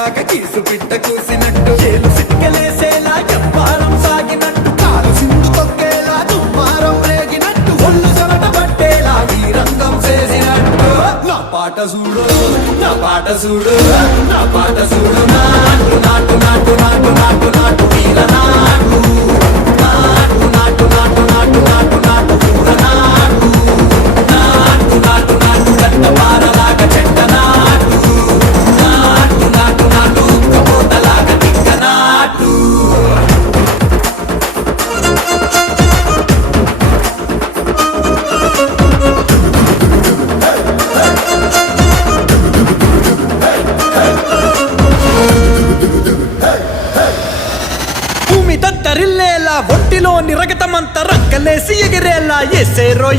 పారలాగా keys పిట్ట కూసినట్టు చేలు సిక్కలేసేలా ఎవ్వారం సాగినట్టు కాలు సింధు తొక్కేలా దుమ్మారం రేగినట్టు ఒళ్ళు చెమట పట్టేలా ఈ రంగం చేసినట్టు నా పాట చూడు నా పాట చూడు నా పాట చూడు నాటు నాటు నాటు నాటు నాటు నాటు వీర నాటు నాటు నాటు నాటు నాటు నాటు నాటు పూర నాటు నాటు నాటు నాటు గట్ట పారలాగా చెట్ట నాటు నాటు నాటు నాటు కబోతలాగా తిక్క నాటు భూమి దత్తరిల్లేలా ఒంటిలోని రగతమంతా రక్కలేసి ఎగిరేలా ఎసేరో